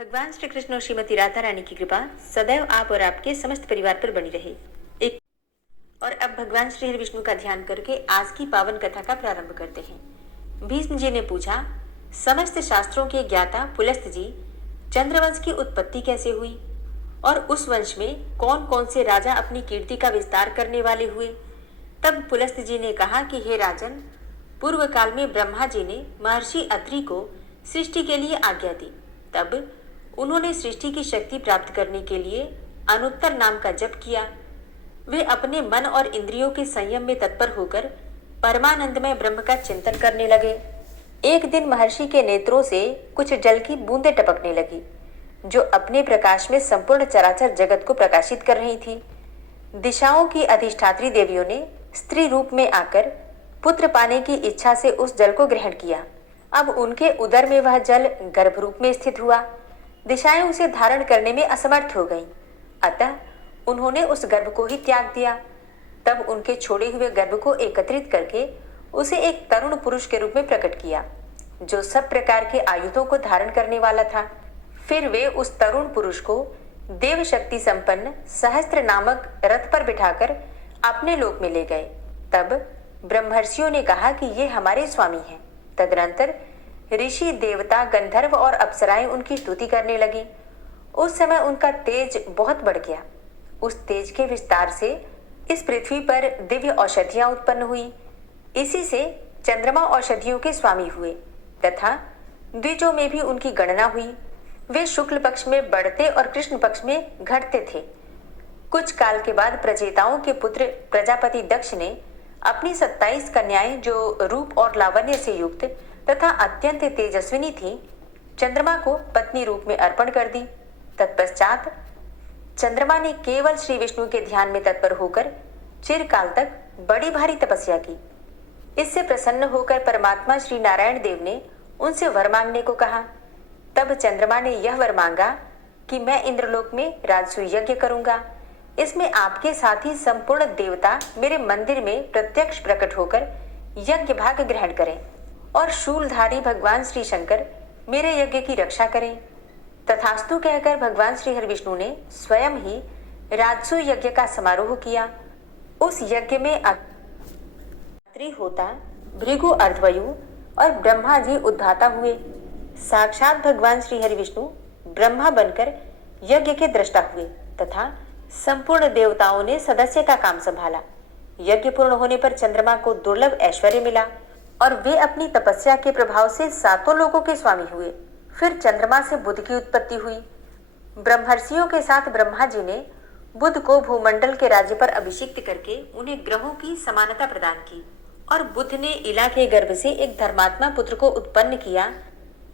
भगवान श्री कृष्ण और श्रीमती राधा रानी की कृपा सदैव आप और आपके समस्त परिवार पर बनी रहे। एक और अब भगवान श्री हरि विष्णु का ध्यान करके आज की पावन कथा का प्रारंभ करते हैं। भीष्म जी ने पूछा, समस्त शास्त्रों के ज्ञाता पुलस्त जी, चंद्रवंश की उत्पत्ति कैसे हुई और उस वंश में कौन कौन से राजा अपनी कीर्ति का विस्तार करने वाले हुए? तब पुलस्त जी ने कहा कि हे राजन, पूर्व काल में ब्रह्मा जी ने महर्षि अत्रि को सृष्टि के लिए आज्ञा दी। तब उन्होंने सृष्टि की शक्ति प्राप्त करने के लिए अनुत्तर नाम का जप किया। वे अपने मन और इंद्रियों के संयम में तत्पर होकर परमानंदमय ब्रह्म का चिंतन करने लगे। एक दिन महर्षि के नेत्रों से कुछ जल की बूंदें टपकने लगी, जो अपने प्रकाश में संपूर्ण चराचर जगत को प्रकाशित कर रही थी। दिशाओं की अधिष्ठात्री देवियों ने स्त्री रूप में आकर पुत्र पाने की इच्छा से उस जल को ग्रहण किया। अब उनके उदर में वह जल गर्भ रूप में स्थित हुआ। दिशाएं उसे धारण करने में असमर्थ हो गईं, अतः उन्होंने उस गर्भ को ही त्याग दिया। तब उनके छोड़े हुए गर्भ को एकत्रित करके उसे एक तरुण पुरुष के रूप में प्रकट किया, जो सब प्रकार के आयुधों को धारण करने वाला था। फिर वे उस तरुण पुरुष को देव शक्ति संपन्न सहस्त्र नामक रथ पर बिठाकर अपने लोक में ले गए। तब ब्रह्मर्षियों ने कहा कि ये हमारे स्वामी हैं। तदनंतर ऋषि, देवता, गंधर्व और अप्सराएं उनकी स्तुति करने लगी। उस समय उनका तेज बहुत बढ़ गया। उस तेज के विस्तार से इस पृथ्वी पर दिव्य औषधियां उत्पन्न हुई। इसी से चंद्रमा औषधियों के स्वामी हुए तथा द्विजों में भी उनकी गणना हुई। वे शुक्ल पक्ष में बढ़ते और कृष्ण पक्ष में घटते थे। कुछ काल के बाद प्रजेताओं के पुत्र प्रजापति दक्ष ने अपनी 27 कन्याएं, जो रूप और लावण्य से युक्त तथा अत्यंत तेजस्विनी थी, चंद्रमा को पत्नी रूप में अर्पण कर दी। तत्पश्चात चंद्रमा ने केवल श्री विष्णु के ध्यान में तत्पर होकर चिरकाल तक बड़ी भारी तपस्या की। इससे प्रसन्न होकर परमात्मा श्री नारायण देव ने उनसे वर मांगने को कहा। तब चंद्रमा ने यह वर मांगा कि मैं इंद्रलोक में राजसूय यज्ञ करूंगा। इसमें आपके साथ ही संपूर्ण देवता मेरे मंदिर में प्रत्यक्ष प्रकट होकर यज्ञ भाग ग्रहण करें और शूलधारी भगवान श्री शंकर मेरे यज्ञ की रक्षा करें। तथास्तु कहकर भगवान श्री हरि विष्णु ने स्वयं ही राजसूय यज्ञ का समारोह किया। उस यज्ञ में अत्रि होता, भृगु अर्धवयु और ब्रह्मा जी उद्धाता हुए। साक्षात भगवान श्री हरि विष्णु ब्रह्मा बनकर यज्ञ के दृष्टा हुए तथा संपूर्ण देवताओं ने सदस्य का काम संभाला। यज्ञ पूर्ण होने पर चंद्रमा को दुर्लभ ऐश्वर्य मिला और वे अपनी तपस्या के प्रभाव से 7 लोकों के स्वामी हुए। फिर चंद्रमा से बुध की उत्पत्ति हुई। ब्रह्मर्षियों के साथ ब्रह्मा जी ने बुध को भूमंडल के राज्य पर अभिषिक्त करके उन्हें ग्रहों की समानता प्रदान की और बुध ने इला के गर्भ से एक धर्मात्मा पुत्र को उत्पन्न किया,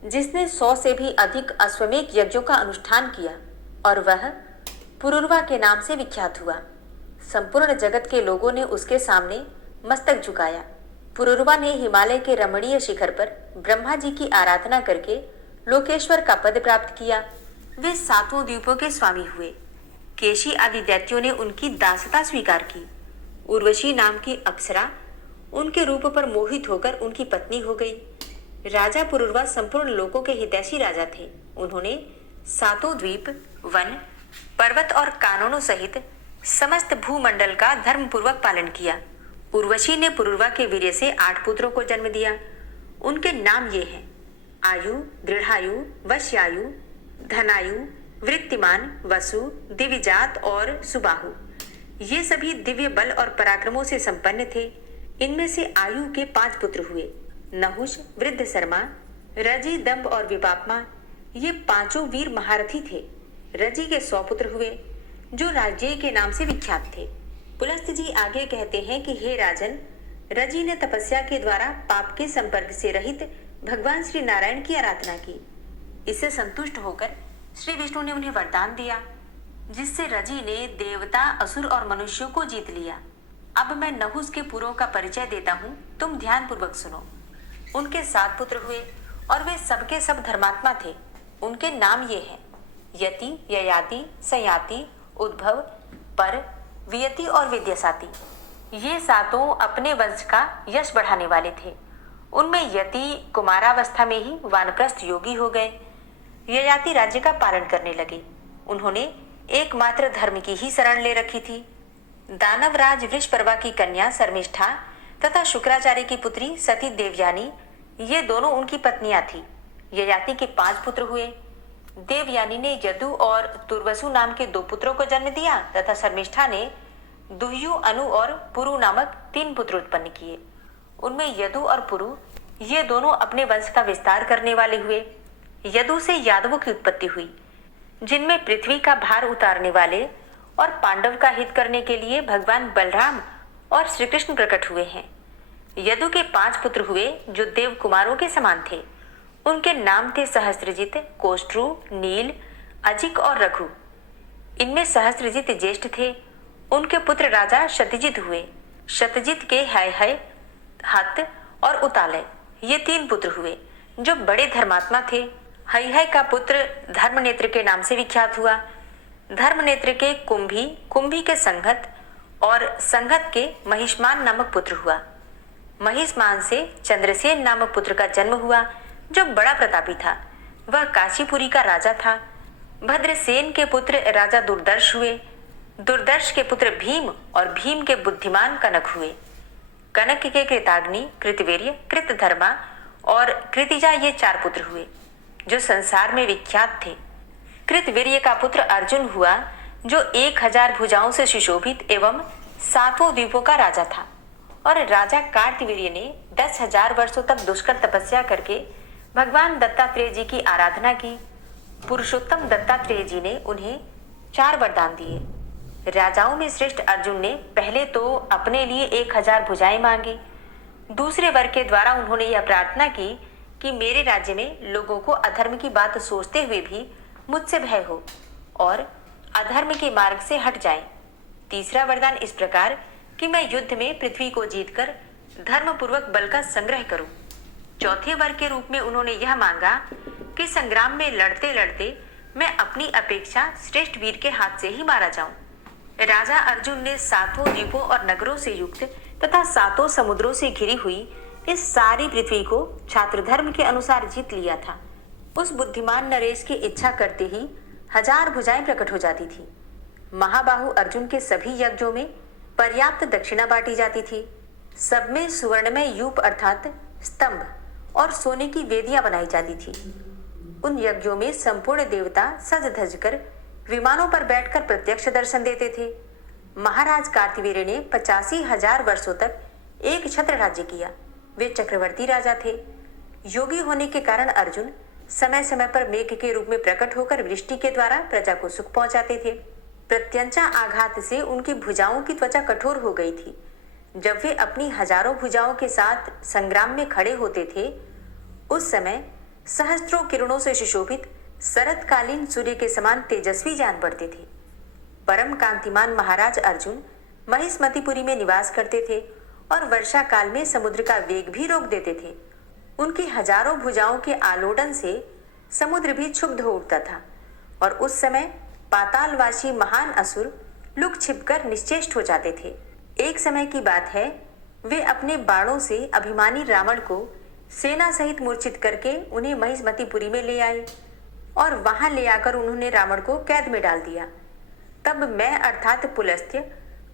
जिसने 100 से भी अधिक अश्वमेध यज्ञों का अनुष्ठान किया और वह पुरुरवा के नाम से विख्यात हुआ। संपूर्ण जगत के लोगों ने उसके सामने मस्तक झुकाया। पुरुरवा ने हिमालय के रमणीय शिखर पर ब्रह्मा जी की आराधना करके लोकेश्वर का पद प्राप्त किया। वे 7 द्वीपों के स्वामी हुए। केशी आदि दैत्यों ने उनकी दासता स्वीकार की। उर्वशी नाम की अप्सरा उनके रूप पर मोहित होकर उनकी पत्नी हो गई। राजा पुरुरवा संपूर्ण लोकों के हितैषी राजा थे। उन्होंने 7 द्वीप, वन, पर्वत और कानूनों सहित समस्त भूमंडल का धर्मपूर्वक पालन किया। उर्वशी ने पुरुरवा के वीर्य से 8 पुत्रों को जन्म दिया। उनके नाम ये हैं: आयु, दृढ़ायु, वश्यायु, धनायु, वृत्तिमान, वसु, दिविजात और सुबाहु। ये सभी दिव्य बल और पराक्रमों से संपन्न थे। इनमें से आयु के 5 पुत्र हुए: नहुष, वृद्ध शर्मा, रजि, दंभ और विपापमा। ये 5 वीर महारथी थे। रजि के 100 पुत्र हुए, जो राज्य के नाम से विख्यात थे। पुलस्त जी आगे कहते हैं कि हे राजन, रजि ने तपस्या के द्वारा पाप के संपर्क से रहित भगवान श्री नारायण की आराधना की। इससे संतुष्ट होकर श्री विष्णु ने उन्हें वरदान दिया, जिससे रजि ने देवता, असुर और मनुष्यों को जीत लिया। अब मैं नहुस के पुरों का परिचय देता हूँ, तुम ध्यान पूर्वक सुनो। उनके 7 पुत्र हुए और वे सबके सब धर्मात्मा थे। उनके नाम ये हैं: यति, ययाति, संयाति, उद्भव, पर, वियति और विद्यासाती। ये 7 अपने वंश का यश बढ़ाने वाले थे। उनमें यति कुमारावस्था में ही वानप्रस्थ योगी हो गए। ययाति राज्य का पालन करने लगे। उन्होंने एकमात्र धर्म की ही शरण ले रखी थी। दानवराज वृषपर्वा की कन्या शर्मिष्ठा तथा शुक्राचार्य की पुत्री सती देवयानी, ये दोनों उनकी पत्नियां थी। ययाति के 5 पुत्र हुए। देवयानी ने यदु और तुर्वसु नाम के 2 पुत्रों को जन्म दिया तथा शर्मिष्ठा ने दुह्यु, अनु और पुरु नामक 3 पुत्र उत्पन्न किए। उनमें यदु और पुरु ये दोनों अपने वंश का विस्तार करने वाले हुए। यदु से यादवों की उत्पत्ति हुई, जिनमें पृथ्वी का भार उतारने वाले और पांडव का हित करने के लिए भगवान बलराम और श्री कृष्ण प्रकट हुए हैं। यदु के 5 पुत्र हुए जो देव कुमारों के समान थे। उनके नाम थे सहस्त्रजित, कोष्ठ्रु, नील, अजिक और रघु। इनमें सहस्त्रजित ज्येष्ठ थे। उनके पुत्र राजा शतजित हुए। शतजित के हय, हत और उतालय ये 3 पुत्र हुए जो बड़े धर्मात्मा थे। हय का पुत्र धर्मनेत्र के नाम से विख्यात हुआ। धर्मनेत्र के कुंभी, कुंभी के संघत और संघत के महिष्मान नामक पुत्र हुआ। महिष्मान से चंद्रसेन नामक पुत्र का जन्म हुआ जो बड़ा प्रतापी था। वह काशीपुरी का राजा था। भद्रसेन के पुत्र राजा दुर्दर्श हुए। दुर्दर्श के पुत्र भीम और भीम के बुद्धिमान कनक हुए। कनक के कृताग्नि, कृतवीर्य, कृतधर्मा और कृतिजा ये 4 पुत्र हुए जो संसार में विख्यात थे। कृतवीर्य का पुत्र अर्जुन हुआ जो 1000 भुजाओं से सुशोभित एवं 7 द्वीपों का राजा था। और राजा कार्तवीर्य ने 10,000 वर्षों तक दुष्कर तपस्या करके भगवान दत्तात्रेय जी की आराधना की। पुरुषोत्तम दत्तात्रेय जी ने उन्हें 4 वरदान दिए। राजाओं में श्रेष्ठ अर्जुन ने पहले तो अपने लिए 1000 भुजाएं मांगी। दूसरे वर के द्वारा उन्होंने यह प्रार्थना की कि मेरे राज्य में लोगों को अधर्म की बात सोचते हुए भी मुझसे भय हो और अधर्म के मार्ग से हट जाएं। तीसरा वरदान इस प्रकार कि मैं युद्ध में पृथ्वी को जीतकर धर्मपूर्वक बल का संग्रह करूं। चौथे वर के रूप में उन्होंने यह मांगा कि संग्राम में लड़ते लड़ते मैं अपनी अपेक्षा श्रेष्ठ वीर के हाथ से ही मारा जाऊं। राजा अर्जुन ने 7 द्वीपों और नगरों से युक्त तथा 7 समुद्रों से घिरी हुई इस सारी पृथ्वी को छात्र धर्म के अनुसार जीत लिया था। उस बुद्धिमान नरेश की इच्छा करते ही 1000 भुजाएं प्रकट हो जाती थी। महाबाहु अर्जुन के सभी यज्ञों में पर्याप्त दक्षिणा बांटी जाती थी। सब में सुवर्णमय यूप अर्थात स्तंभ और सोने की वेदियां बनाई जाती थी। उन यज्ञों में संपूर्ण देवता सज धज कर विमानों पर बैठकर प्रत्यक्ष दर्शन देते थे। महाराज कार्तवीर्य ने 85,000 वर्षों तक एक छत्र राज्य किया। वे चक्रवर्ती राजा थे। योगी होने के कारण अर्जुन समय समय पर मेघ के रूप में प्रकट होकर वृष्टि के द्वारा प्रजा को सुख पहुंचाते थे। प्रत्यंचा आघात से उनकी भुजाओं की त्वचा कठोर हो गई थी। जब वे अपनी हजारों भुजाओं के साथ संग्राम में खड़े होते थे, उस समय सहस्त्रों किरणों से सुशोभित शरतकालीन सूर्य के समान तेजस्वी जान पड़ते थे। परम कांतिमान महाराज अर्जुन महिष्मतिपुरी में निवास करते थे और वर्षा काल में समुद्र का वेग भी रोक देते थे। उनकी हजारों भुजाओं के आलोड़न से समुद्र भी क्षुब्ध हो उठता था और उस समय पातालवासी महान असुर लुक छिपकर निश्चेष्ट हो जाते थे। एक समय की बात है, वे अपने बाणों से अभिमानी रावण को सेना सहित मूर्छित करके उन्हें महिष्मतिपुरी में ले आए और वहां ले आकर उन्होंने रावण को कैद में डाल दिया। तब मैं अर्थात पुलस्त्य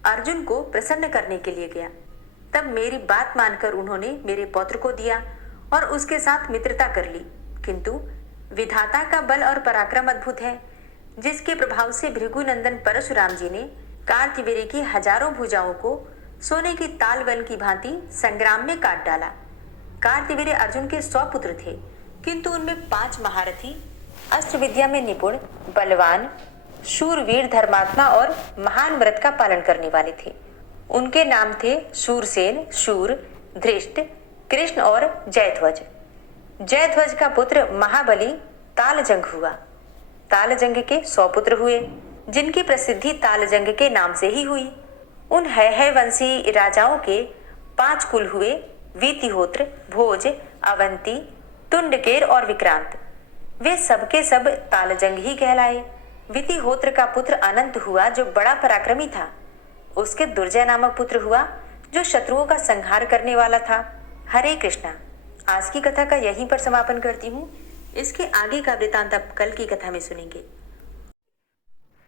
अर्जुन को प्रसन्न करने के लिए गया। तब मेरी बात मानकर उन्होंने मेरे पौत्र को दिया और उसके साथ मित्रता कर ली। किंतु विधाता का बल और पराक्रम अद्भुत है, जिसके प्रभाव से भृगुनंदन परशुराम जी ने कार्तवीर्य की हजारों भुजाओं को सोने की तालवन की भांति संग्राम में काट डाला। कार्तवीर्य अर्जुन के 100 पुत्र थे, किंतु उनमें 5 महारथी, अस्त्र विद्या में निपुण, बलवान, शूरवीर, धर्मात्मा और महान व्रत का पालन करने वाले थे। उनके नाम थे शूरसेन, शूर, धृष्ट, कृष्ण और जयध्वज। जयध्वज का पुत्र महाबली तालजंग हुआ। तालजंग के 100 पुत्र हुए, जिनकी प्रसिद्धि तालजंग के नाम से ही हुई। उन है वंशी राजाओं के 5 कुल हुए, वीतिहोत्र, भोज, अवंती, तुंडकेर और विक्रांत। वे सबके सब तालजंग ही कहलाए। वितिहोत्र का पुत्र अनंत हुआ जो बड़ा पराक्रमी था। उसके दुर्जय नामक पुत्र हुआ जो शत्रुओं का संहार करने वाला था। हरे कृष्णा। आज की कथा का यहीं पर समापन करती हूँ। इसके आगे का वृतांत आप कल की कथा में सुनेंगे।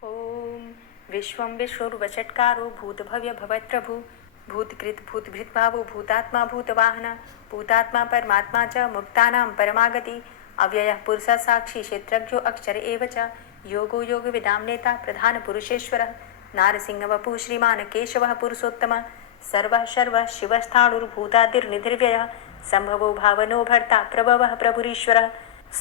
ओम विश्वं विष्णुर्वषट्कारो भूतभव्य भवत्प्रभु भूतकृत भूतभृद्भावो भूतात्मा भूतवाहन भूतात्मा परमात्मा च मुक्तानां परमागति अव्ययः पुरुषः साक्षी क्षेत्रज्ञो अक्षर एव च योगो योगविदां नेता प्रधान पुरुषेश्वरः नारसिंहवपुः श्रीमान् केशवः पुरुषोत्तमः सर्वः शर्वः शिवस्थाणुर्भूतादिर्निधिर्व्ययः सम्भवो भावनो भर्ता प्रभवः प्रभुरीश्वरः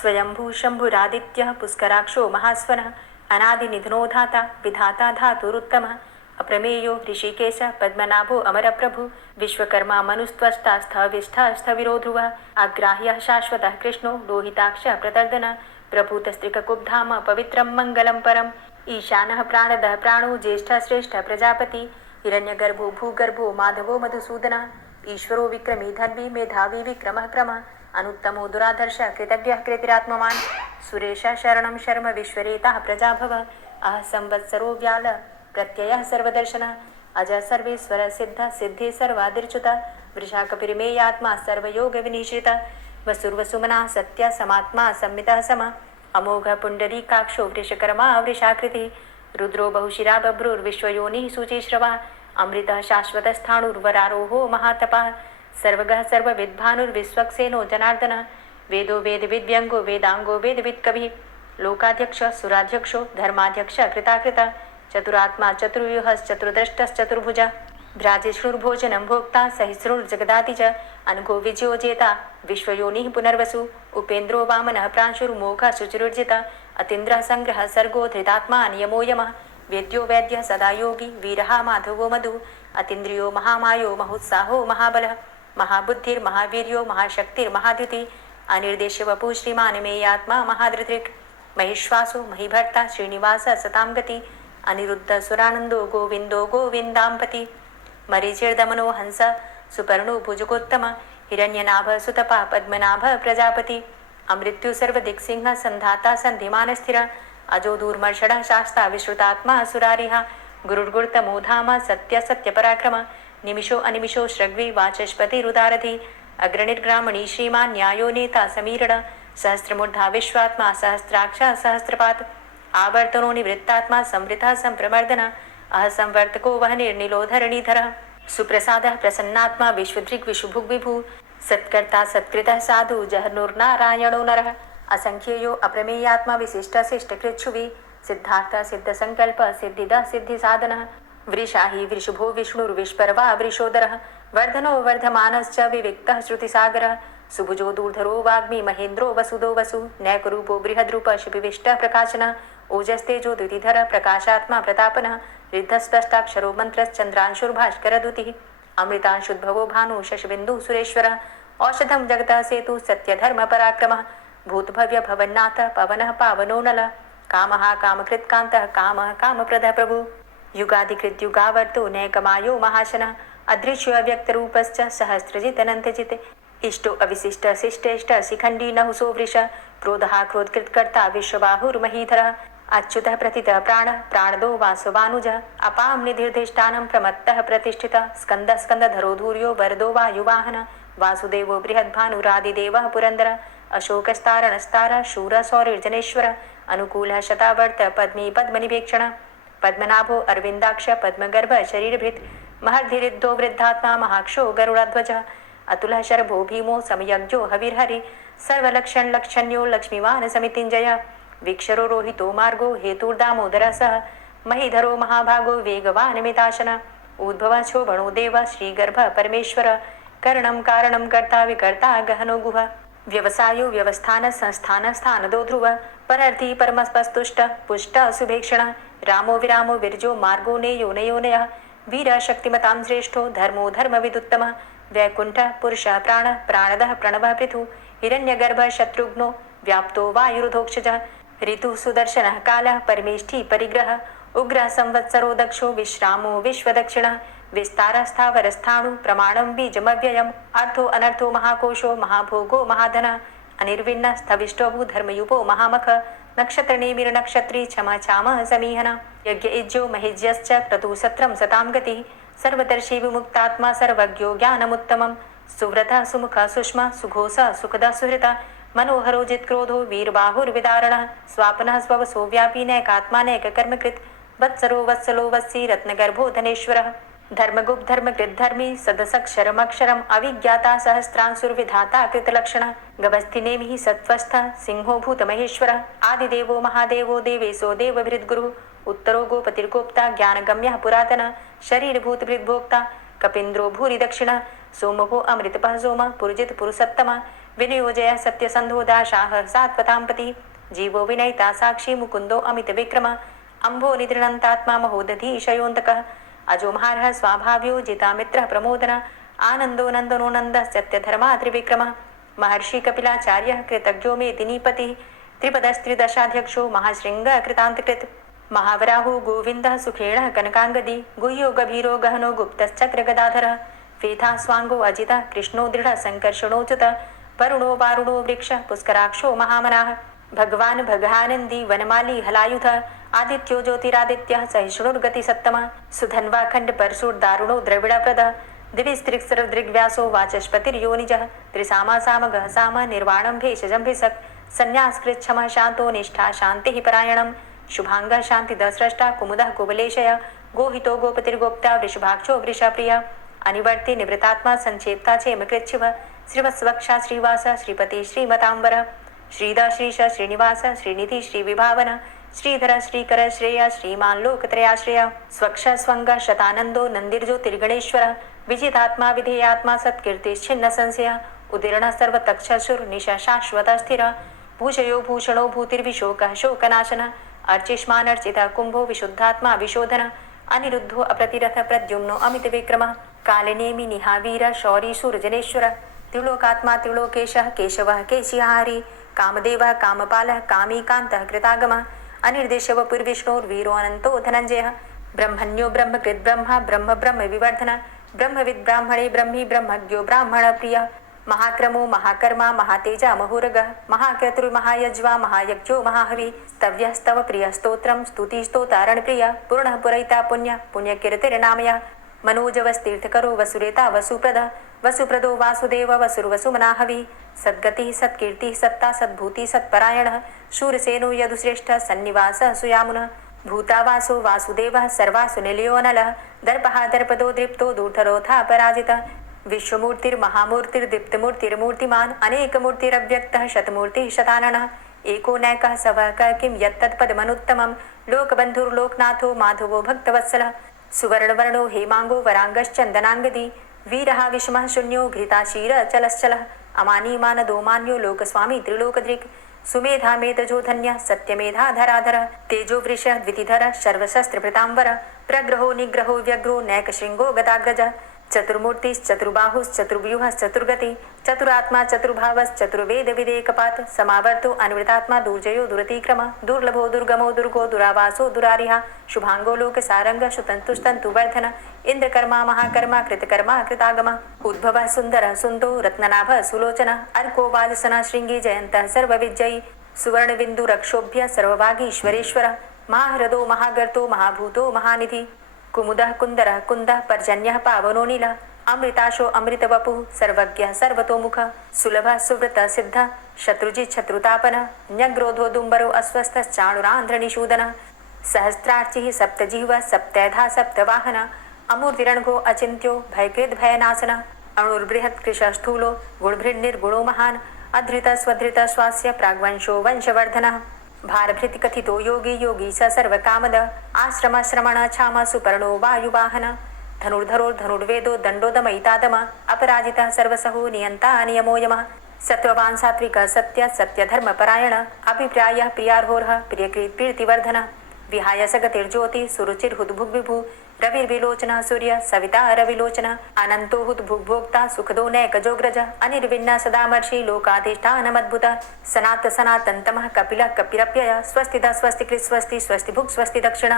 स्वयंभू शंभुरादित्यः पुष्कराक्षो महास्वनः अनादिनिधनो धाता विधाता धातुरुत्तमः अप्रमेयो ऋषिकेश पद्मनाभो अमरप्रभु विश्वकर्मा मनुस्त्वष्टा स्थविष्ठा स्थविरो ध्रुवः अग्राह्यः शाश्वतः कृष्णो लोहिताक्षः प्रतर्दनः प्रभूतस्त्रिककुब्धाम पवित्रं मङ्गलं परम् ईशानः प्राणदः प्राणो ज्येष्ठः श्रेष्ठः प्रजापति हिरण्यगर्भो भूगर्भो माधवो मधुसूदनः ईश्वरो विक्रमी धन्वी मेधावी विक्रमः क्रमः अनुत्तमो दुराधर्षः कृतज्ञः कृतिरात्मवान् सुरेशः शरणं शर्म विश्वरेताः प्रजाभवः अह संवत्सरो व्याल प्रत्ययः सर्वदर्शनः अजः सर्वेश्वर सिद्ध सिद्धि सर्वादिर्च्युतः वृषाकपिर्मेयात्मा सर्वयोगविनिश्रितः वसुर्वसुमनः सत्य समात्मा संमितः समः अमोघ पुण्डरीकाक्षो वृषकर्मा वृषाकृतिः रुद्रो बहुशिरा बभ्रुर्विश्वयोनिः शुचिश्रवः अमृतः शाश्वतस्थाणुर्वरारोहो महातपः सर्वगः सर्वविद्भानुर्विश्वक्सेनो जनार्दनः वेदो वेदविद्व्यङ्गो वेदाङ्गो वेदवित्कविः लोकाध्यक्षः सुराध्यक्षो धर्माध्यक्षः कृताकृतः चतुरात्मा चतुर्व्यूहश्चतुर्द्रष्टश्चतुर्भुजः भ्राजिष्णुर्भोजनं भोक्ता सहिष्णुर्जगदाति च अनघो विजयोजेता विश्वयोनिः पुनर्वसु उपेन्द्रो वामनः प्रांशुर्मोघः शुचिरुर्जितः अतीन्द्रः सङ्ग्रहः सर्गो धृतात्मा नियमो यमः वेद्यो वैद्यः सदा योगी वीरः माधवो मधु अतीन्द्रियो महामायो महोत्साहो महाबलः महाबुद्धिर्महावीर्यो महाशक्तिर्महाद्युति अनिर्देश्य वपुः श्रीमान् मेयात्मा महाधृतिक् महिश्वासो महीभर्ता श्रीनिवास सतां गति अनिरुद्ध सुरानन्दो गोविन्दो गोविन्दाम्पति मरीचिर्दमनो हंस सुपर्णो भुजगोत्तम हिरण्यनाभ सुतपा पद्मनाभ प्रजापति अमृत्यु सर्वदिक्सिंह संधाता सन्धिमान स्थिर अजो दूर्मर्षणः शास्ता विश्रुतात्मा सुरारिः गुरुर्गुरुतमो धाम सत्य सत्यपराक्रम निमिषो अनिमिषो श्रग्वी वाचस्पतिरुदारधि अग्रणिर्ग्रामणी श्रीमान् न्यायो नेता समीरण सहस्रमूर्धा विश्वात्मा सहस्राक्षा सहस्रपात् आवर्तनो निवृत्तात्मा संवृतः संप्रमर्दन अह संवर्तको वह निर्निलोधरणीधरः सुप्रसादः प्रसन्नात्मा विश्वदृक् विशुभुग् विभु सत्कर्ता सत्कृतः साधु जहनुर्नारायणो नरः असंख्येयो अप्रमेयात्मा विशिष्ट शिष्टकृच्छुवि सिद्धार्थ सिद्धसङ्कल्प सिद्धिदः सिद्धिसाधनः वृषाहि वृषभो विष्णुर्विष्पर्वा वृषोदरः वर्धनो वर्धमानश्च विविक्तः श्रुतिसागरः सुभुजो दूर्धरो वाग्मी महेन्द्रो वसुदो वसु नैकरूपो बृहद्रूप शिपिविष्टः प्रकाशनः ओजस्तेजो द्युतिधर प्रकाशात्मा प्रतापनः रिद्धस्पष्टाक्षरो मन्त्रश्चन्द्रांशुर्भास्करद्युतिः अमृतांशुद्भवो भानु शशबिन्दुः सुरेश्वरः औषधं जगतः सेतु सत्यधर्मपराक्रमः भूतभव्य भवन्नाथ पवनः पावनो नलः कामः कामकृत्कान्तः कामः कामप्रदः प्रभु युगाधिकृत युगावर्तो नैकमायो महाशनः अदृश्यो अव्यक्तरूपश्च सहस्रजितनन्तजित् इष्टो अविशिष्ट शिष्टेष्ट शिखण्डी नहुसो वृष क्रोधः क्रोधकृत्कर्ता विश्वबाहुर्महीधरः अच्युतः प्रतितः प्राणः प्राणदो वासवानुजः अपां निधिर्धिष्ठानं प्रमत्तः प्रतिष्ठितः स्कन्दः स्कन्दधरो धूर्यो वरदो वायुवाहनः वासुदेवो बृहद्भानुरादिदेवः पुरन्दरः अशोकस्तारणस्तारः शूरः सौरिर्जनेश्वरः अनुकूलः शतावर्त पद्मी पद्मनिवेक्षणः पद्मनाभो अरविन्दाक्ष पद्मगर्भ शरीरभृत् महर्धिरिद्धो वृद्धात्मा महाक्षो गरुडाध्वजः अतुलः शर्भो भीमो समयज्ञो हविर्हरि सर्वलक्षणलक्षण्यो लक्ष्मीवान् समितिञ्जयः वीक्षरो रोहितो मार्गो हेतुर्दामोदरः सः महीधरो महाभागो वेगवान् मिताशनः उद्भवः शोभणो देवः श्रीगर्भः परमेश्वरः करणं कारणं कर्ता विकर्ता गहनो गुहः व्यवसायो व्यवस्थान संस्थान स्थानदो ध्रुवः परर्थी परमस्पस्तुष्टः पुष्टः सुभेक्षणः रामो विरामो विरजो मार्गो नेयो नयोनयः वीरः शक्तिमतां श्रेष्ठो धर्मो धर्मविदुत्तमः वैकुण्ठः पुरुषः प्राणः प्राणदः प्रणवः पृथु हिरण्यगर्भः शत्रुघ्नो व्याप्तो वायुरुधोक्षजः ऋतुः सुदर्शनः कालः परमेष्ठी परिग्रहः उग्रः संवत्सरो दक्षो विश्रामो विश्वदक्षिणः विस्तारस्थावरस्थाणु प्रमाणं बीजमव्ययम् अर्थो अनर्थो महाकोशो महाभोगो महाधनः अनिर्विण्णः स्थविष्टो भूधर्मयुपो महामख नक्षत्रनेमिर्नक्षत्री क्षमा क्षामः समीहनः यज्ञ इज्यो महिज्यश्च क्रतुसत्रं सतां गतिः सर्वदर्शी विमुक्तात्मा सर्वज्ञो ज्ञानमुत्तमं सुव्रतः सुमुखः सुष्मा सुघोषः सुखदः सुहृतः मनोहरो जित्क्रोधो वीरबाहुर्विदारणः स्वापनः स्ववसो व्यापी नैकात्मानैककर्मकृत् वत्सरो वत्सलो वत्सी रत्नगर्भो धनेश्वरः धर्मगुप्त धर्मकृत धर्मी सदसक्षरमक्षरम् अविज्ञाता सहस्रांशुर्विधाता कृतलक्षणः गवस्थिनेमिः सत्त्वस्थः सिंहो भूतमहेश्वरः आदिदेवो महादेवो देवेशो देवभृद्गुरुः उत्तरो गोपतिर्गोप्ता ज्ञानगम्यः पुरातनः शरीरभूतभृद्भोक्ता कपीन्द्रो भूरि दक्षिणः सोमभो अमृतपः सोमः पुरुजित पुरुषोत्तमः विनियोजय सत्यसन्धो दाशाः सात्वताम्पति जीवो विनयिता साक्षी मुकुन्दो अमितविक्रमः अम्भो निद्रणन्तात्मा महोदधीशयोऽन्तकः अजो महारः स्वाभाव्यो जितामित्रः प्रमोदनः आनन्दो नन्दनो नन्दः सत्यधर्मा त्रिविक्रमः महर्षि कपिलाचार्यः कृतज्ञो मेदिनीपतिः त्रिपदस्त्रिदशाध्यक्षो महाशृङ्गः कृतान्तकृत् महावराहो गोविन्दः सुखेणः कनकाङ्गदी गुह्यो गभीरो गहनो गुप्तश्चक्रगदाधरः फेथा स्वाङ्गो अजितः कृष्णो दृढः सङ्कर्षणोच्युतः वरुणो वारुणो वृक्षः पुष्कराक्षो महामनाः भगवान् भगानन्दी वनमाली हलायुधः आदित्यो ज्योतिरादित्यः सहिष्णुर्गतिसत्तमः सुधन्वाखण्ड परशुर्दारुणो द्रविडप्रदः दिविस्त्रिक्सरदृग्व्यासो वाचस्पतिर्योनिजः त्रिसामा सामगः साम निर्वाणं भेषजम्भिषक् संन्यासकृच्छमः शान्तो निष्ठा शान्तिः परायणं शुभाङ्गः शान्तिदस्रष्टा कुमुदः कुवलेशय गोहितो गोपतिर्गोप्ता वृषभाक्षो वृषप्रियः अनिवर्ति निवृतात्मा संक्षेप्ता क्षेमकृच्छिवः श्रीवत्सवक्षा श्रीवास श्रीपति श्रीमताम्बरः श्रीदा श्रीश श्रीनिवास श्रीनिधि श्रीविभावन श्रीधर श्रीकर श्रेय श्रीमान लोकत्रयाश्रय स्वक्ष स्वंग शतानंदो नंदिर्ज्योतिर्गणेश्वर विजितात्मा विधेयात्मा सत्कीर्तिश्छिन्न संशय उदीर्ण सर्वतक्षसुर निशा शाश्वत स्थिर भूषयो भूषणो भूतिर्विशोकः शोकनाशन अर्चिष्मान अर्चित कुंभो विशुद्धात्मा विशोधन अनिरुद्धो अप्रतिरथ प्रद्युम्नो अमित विक्रम कालिनेमि निहावीर शौरी सूर्जनेश्वर त्रिलोकात्मा त्रिलोकेशः केशवः केशिहारी कामदेवः कामपालः कामीकान्तः कृतागमः अनिर्देशवपुर्विष्णोर्वीरो अनन्तो धनञ्जयः ब्रह्मण्यो ब्रह्मकृत् ब्रह्मा ब्रह्म ब्रह्म विवर्धन ब्रह्मविद् ब्राह्मणे ब्रह्मी ब्रह्मज्ञो ब्राह्मणप्रियः महाक्रमो महाकर्मा महातेजा महोरगः महाक्रतुर्महायज्वा महायज्ञो महाहवि स्तव्यस्तव प्रियस्तोत्रं स्तुतिस्तोतारणप्रियः पूर्णः पुरैता पुण्य पुण्यकीर्तिर्नामयः मनोजवस्तीर्थकरो वसुरेता वसुप्रदः वसुप्रदो वासुदेव वसुर्वसुमनाहवि सद्गतिः सत्कीर्तिः सत्ता सद्भूति सत्परायणः शूरसेनो यदुश्रेष्ठः सन्निवासः सुयामुनः भूतावासो वासुदेवः सर्वासु निलयोऽनलः दर्पः दर्पदो दृप्तो दूर्धरोधा पराजितः विश्वमूर्तिर्महामूर्तिर्दीप्तमूर्तिर्मूर्तिमान् अनेकमूर्तिरव्यक्तः शतमूर्तिः शताननः एको नैकः सवः किं यत्तत्पदमनुत्तमं लोकबन्धुर्लोकनाथो माधवो भक्तवत्सलः सुवर्णवर्णो हेमांगो वरांगश्चंदनांगदी वीरः विषमः शून्यो घृताशीरचलश्चलः अमानी मानदो मान्यो लोकस्वामी त्रिलोकदृक् सुमेधा मेधजो धन्यः सत्यमेधाधराधर तेजो वृषः द्वितिधरः सर्वशस्त्रभृतांबर प्रग्रहो निग्रहो व्यग्रो नैकशृङ्गो गदाग्रजः चतुर्मूर्तिश्चतुर्बाहुश्चतुर्व्यूहश्चतुर्गति चतुरात्मा चतुर्भावश्चतुर्वेद विदेकपात समावर्तो अनिवृतात्मा दुर्जयो दुरतिक्रम दुर्लभो दुर्गमो दुर्गो दुरावासो दुरारिहा शुभांगो लोक सारंग सुतंतुस्तंतु वर्धन इंद्रकर्मा महाकर्मा कृतकर्मा कृतागम उद्भव सुंदर सुंदो रत्ननाभ सुलोचन अर्को वाजसन श्रृंगी जयंत सर्वविजयी सुवर्ण बिंदु रक्षोभ्य सर्वभागीश्वरेश्वर महाहृदो महागर्तो महाभूतो महानिधि कुमुदः कुंदरः कुंदः पर्जन्यः पावनो नीलः अमृताशो अमृतवपुः सर्वज्ञः सर्वतोमुखः सुलभः सुव्रतः सिद्धः शत्रुजित् शत्रुतापनः न्यग्रोधो दुम्बरो अस्वस्थश्चाणुरान्ध्रनिषूदनः सहस्रार्चिः सप्तजिह्वः सप्तैधा सप्तवाहनः अमूर्तिरणघो अचिन्त्यो भयकृद् भयनाशनः अणुर्बृहत् कृशस्थूलो गुणभृन्निर्गुणो महान् अधृतः स्वधृतः स्वास्य प्राग्वंशो वंशवर्धनः भारभृति कथितो योगी योगी स सर्वकामद आश्रम श्रमण छाम सुपर्णो वायुवाहन धनुर्धरो धनुर्वेदो दंडोदमयितादम अपराजितः सर्वसहो नियंता नियमो यमः सत्ववान् सात्विकः सत्य सत्यधर्मपरायण अभिप्रायः प्रियार्होरः प्रियकृत् प्रीतिवर्धनः विहाय सगतिर्ज्योति सुरुचिर्हुद्भुग्विभु रविर्विलोचनः सूर्य सविता रविलोचनः अनंतो हुद्भुग्भोक्ता सुखदो नैकजोग्रज अनिर्विण्ण सदामर्षि लोकाधिष्ठानमद्भुत सनात सनातन्तमः कपिलः कपिरप्यय स्वस्तिदा स्वस्तिकृत् स्वस्ति स्वस्तिभुक् स्वस्ति दक्षिण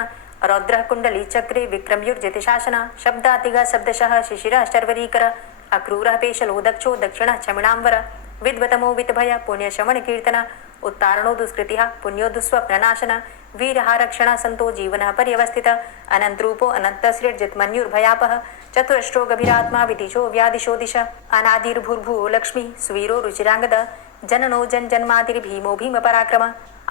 रौद्रः कुण्डली चक्रे विक्रम्युर्जितशासन शब्दातिगः शब्दशः शिशिरः शर्वरीकर अक्रूरः पेशलो दक्षो दक्षिणः क्षमिणाम्बर विद्वतमो वितभय पुण्यशमन कीर्तन उत्तारणो दुष्कृतिः पुण्यो दुःस्वप्ननाशन वीरः रक्षण संतो जीवनः पर्यवस्थित अनन्तरूपो अनन्तश्रीर्जितमन्युर्भयापः चतुरष्ट्रो गभीरात्मा विदिशो व्यादिशो दिश अनादिर्भूर्भुवो लक्ष्मी सुवीरो रुचिरांगद जननो जन्मादिर्भीमो भीम पराक्रम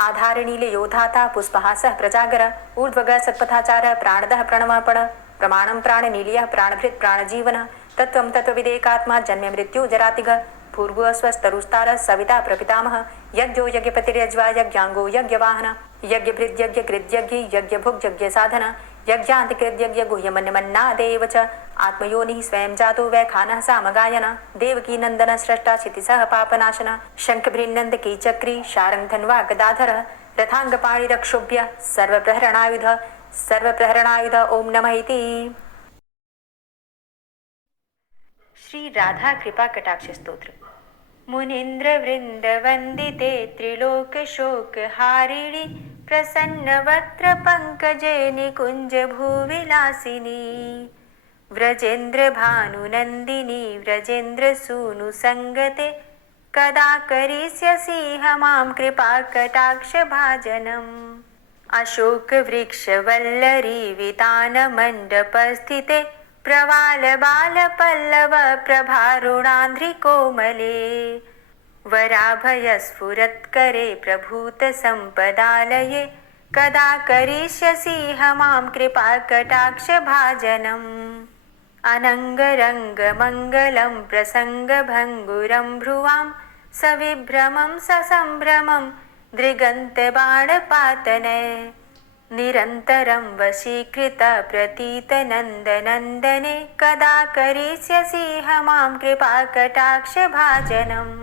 आधारनीले योधाता पुष्पहासः प्रजागर ऊर्ध्वग सत्पथाचार प्राणदः प्रणवापण प्रमाणं प्राणनीलियः प्राणभृत् प्राणजीवन तत्त्वं तत्त्वविदेकात्मा जन्म मृत्यु जरातिग पूर्व स्वस्तरुस्तार सविता प्रपितामह यज्ञो यज्ञपतिर्यज्वा यज्ञांगो यज्ञवाहन यज्ञभृद् यज्ञकृद्यज्ञ यज्ञभुक् यज्ञसाधन यज्ञान्तिकृद्यज्ञ गुह्यमन्यमन्नादेव च आत्मयोनिः स्वयं जातो वैखानः सामगायन देवकी नन्दन स्रष्टा क्षितिसः पापनाशन शङ्खभृन्नन्द कीचक्री शारङ्गधन्वा गदाधर रथाङ्गपाणिरक्षोभ्य सर्वप्रहरणायुध ओम नमः इति। श्री राधा कृपा कटाक्ष स्तोत्र। मुनीन्द्र वृंद वंदिते त्रिलोक शोक हारिणी प्रसन्न वक्त्र पंकजे निकुंज भूविलासिनी व्रजेन्द्र भानुनंदिनी व्रजेन्द्र सूनु संगते कदा करिष्यसि हमां कृपा कटाक्ष भाजनम् अशोक वृक्ष वल्लरी वितान मंडपस्थिते प्रवाल बाल पल्लव प्रभारुणान्ध्रि कोमले वराभय स्फुरत्करे प्रभूत संपदालये कदा करिष्यसि हमां कृपा कटाक्ष भाजनम् अनङ्गरङ्ग मङ्गलं प्रसङ्ग भङ्गुरं भ्रुवां सविभ्रमं ससम्भ्रमं दृगन्तबाणपातने निरन्तरं वशीकृत प्रतीत नन्दनन्दने कदा करिष्यसि हमां कृपा कटाक्ष भाजनम्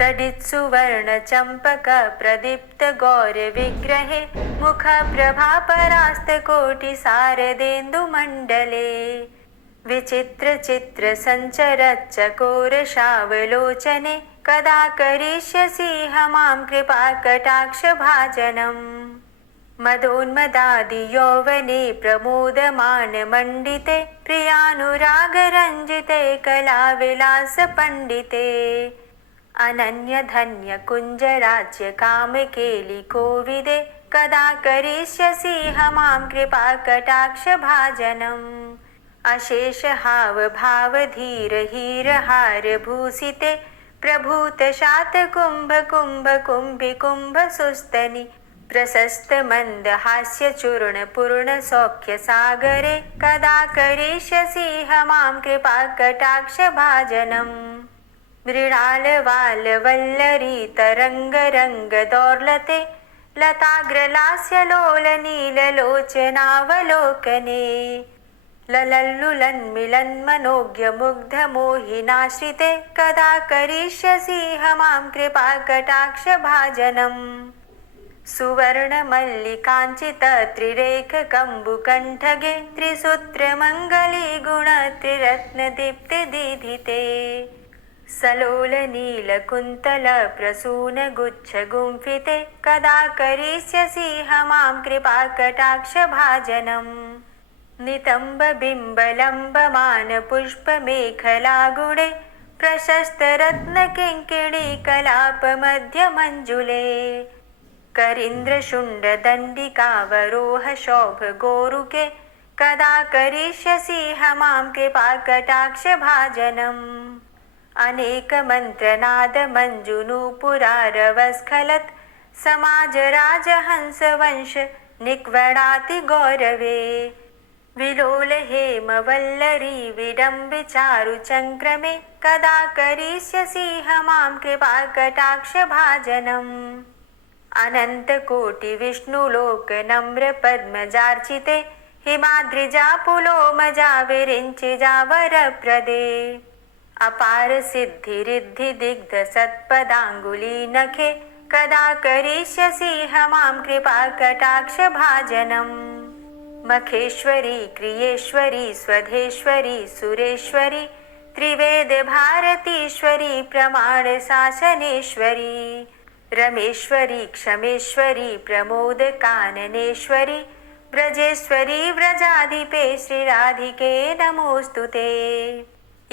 तडित्सुवर्ण चम्पक प्रदीप्त गौरविग्रहे मुख प्रभा परास्त कोटि शारदेन्दुमण्डले विचित्र चित्र संचरत् चकोरशावलोचने कदा करिष्यसि हमां कृपा कटाक्ष भाजनम् मदोन्मदादि यौवने प्रमोदमान मंडिते प्रियानुरागरञ्जिते कलाविलास पंडिते अनन्य धन्य कुंज राज्य कामकेलि कोविदे कदा करिष्यसि हमां कृपा कटाक्ष भाजनम् अशेष हाव भाव धीर हीर हार भूषिते प्रभूत शात कुंभ कुंभ कुंभि कुंभ सुस्तनि प्रशस्त मंद हास्य चूर्ण पूर्ण सौख्य सागरे कदा करिष्यसि हमां कृपा कटाक्ष भाजनम् मृणाल वाल वल्लरी तरंग रंग दौर्लते लताग्रलास्य लोल नील लोचनावलोकने ललल्लुलन्मिलन् मनोज्ञ मुग्ध मोहिनाश्रिते कदा करिष्यसि हमां कृपा कटाक्ष भाजनम् सुवर्ण मल्लिकाञ्चित त्रिरेख कम्बुकण्ठगे त्रिसूत्र मङ्गली गुण त्रिरत्न दीप्ति दीधिते सलोल नील कुन्तल प्रसून गुच्छ गुम्फिते कदा करिष्यसि हमां कृपा कटाक्ष भाजनम् नितम्ब बिम्ब लम्बमान पुष्प मेखला गुणे प्रशस्त रत्न किङ्किणी कलाप मध्य मंजुले करीन्द्र शुण्ड दण्डिकावरोह शोभ गोरुके कदा करिष्यसि हमां कृपा कटाक्ष भाजनम् अनेक मंत्रनाद मंजुनूपुरारवस्खलत् समाज राजहंस वंश निक्वणाति गौरवे विलोल हेम वल्लरी विडम्बि चारु चंक्रमे कदा करिष्यसि हमां कृपा कटाक्ष भाजनम् अनंत कोटि विष्णुलोक नम्र पद्मजार्चिते हिमाद्रिजा पुलोमजा विरिञ्चिजा वरप्रदे अपार सिद्धि रिद्धि दिग्ध सत्पदाङ्गुली नखे कदा करिष्यसि हमां कृपा कटाक्ष भाजनम् मखेश्वरी क्रियेश्वरी स्वधेश्वरी सुरेश्वरी त्रिवेद भारतीश्वरी प्रमाण शासनेश्वरी रमेश्वरी क्षमेश्वरी प्रमोद काननेश्वरी व्रजेश्वरी व्रजाधिपे श्रीराधिके नमोस्तुते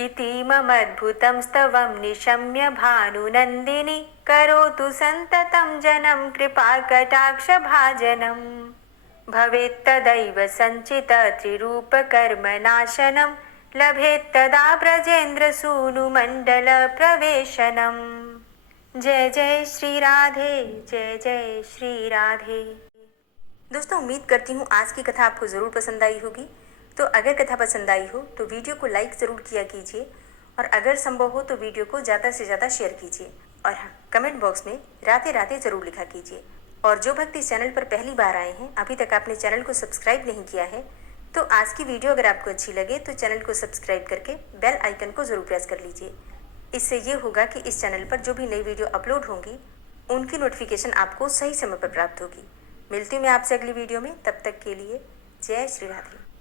इतीममद्भुतं स्तवं निशम्य भानुनन्दिनी करोतु सन्ततं जनं कृपाकटाक्ष भाजनम् भवेत्तदैव सञ्चित त्रिरूपकर्मनाशनं लभेत्तदा ब्रजेन्द्रसूनुमण्डल प्रवेशनम् जय जय श्री राधे, जय जय श्री राधे। दोस्तों, उम्मीद करती हूँ आज की कथा आपको ज़रूर पसंद आई होगी। तो अगर कथा पसंद आई हो तो वीडियो को लाइक ज़रूर किया कीजिए और अगर संभव हो तो वीडियो को ज़्यादा से ज़्यादा शेयर कीजिए। और हाँ, कमेंट बॉक्स में राधे राधे ज़रूर लिखा कीजिए। और जो भक्त इस चैनल पर पहली बार आए हैं, अभी तक आपने चैनल को सब्सक्राइब नहीं किया है, तो आज की वीडियो अगर आपको अच्छी लगे तो चैनल को सब्सक्राइब करके बेल आइकन को ज़रूर प्रेस कर लीजिए। इससे ये होगा कि इस चैनल पर जो भी नई वीडियो अपलोड होंगी उनकी नोटिफिकेशन आपको सही समय पर प्राप्त होगी। मिलती हूँ मैं आपसे अगली वीडियो में, तब तक के लिए जय श्री राधे।